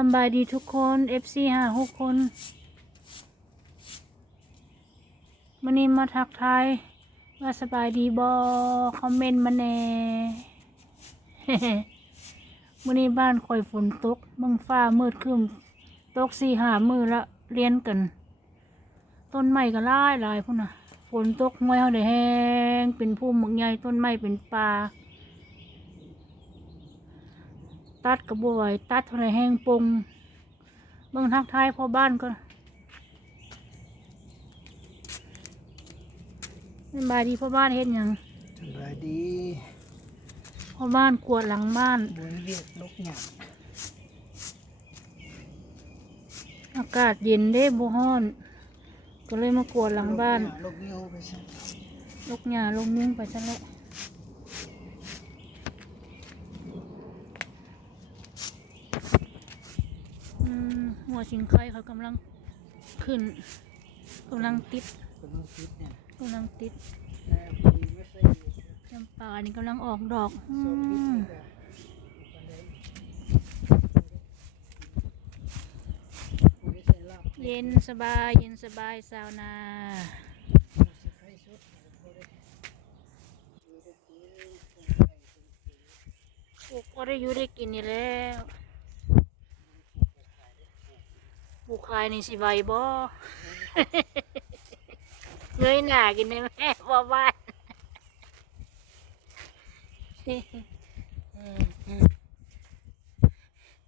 สบายดีทุกคน FC ห้าหกคนวันนี้มาทักทายว่าสบายดีบอคอมเมนต์มาแน่วันนี้บ้านคอยฝนตกเมึงฟ้ามืดครึมตกสี่หามือละเรียนกัน ต้นไม้ก็หลายหลายพุ่นน่ะฝนตกห้วยเขาได้แห้งเป็นพุ่มหมึกใหญ่ต้นไม้เป็นป่า ตัดกระบวยตัดเท่าไรแห้งปงเบิ่งทักทายพ่อบ้านก็สบายดีพ่อบ้านเฮ็ดหยังสบายดีพ่อบ้านกวาดหลังบ้านบนเวียกนกหยาบอากาศเย็นเด้บ่ฮ้อน ก็เลยมากวาดหลังบ้านนกเงี้ยวไปซะลกหญ้าลงนิ่งไปซะแล้ว หัวชิงไข่เขากำลังขึ้นกำลังติดคนต้องคิดเนี่ยกำลังติดแต่ปีไม่ใช่อยู่จำปานี่กำลังออกดอกอืสองปีมแต่คนใดผู้ที่ใช้ลาบเย็นสบายเย็นสบายสาวนาสิใครสุดผู้ได้อยู่ได้กินคนไทยคนสีปลูกก็ได้อยู่ได้กินนี่แล้ว ปลูกขายนี่สิใบบ่เงยหน้ากินได้ไหมบ่บ้าน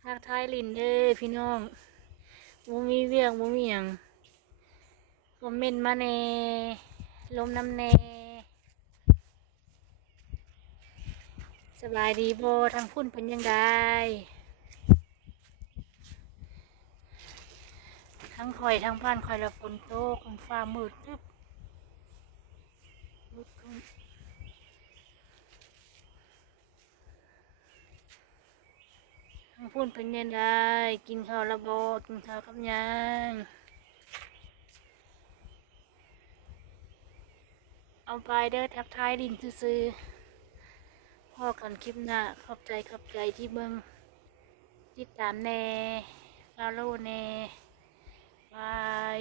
ทักทายลินเด้อพี่น้องบ่มีเวียงบ่มีหยังคอมเมนต์มาแน่ลมน้ำแน่สบายดีบ่ทางพุ่นเป็นยังไง ทั้งคอยทั้งบ้านคอยละฝนโตกฟ้ามืดตึ๊บมืดครึ้มทางพูนเป็นยังไงกินข้าวละบกินข้าวกับยังเอาไปเด้อทักทายดินซื้อๆพ่อกันคลิปหน้าขอบใจขอบใจที่เบิงติดตามแน่ฟาโลแน่ บาย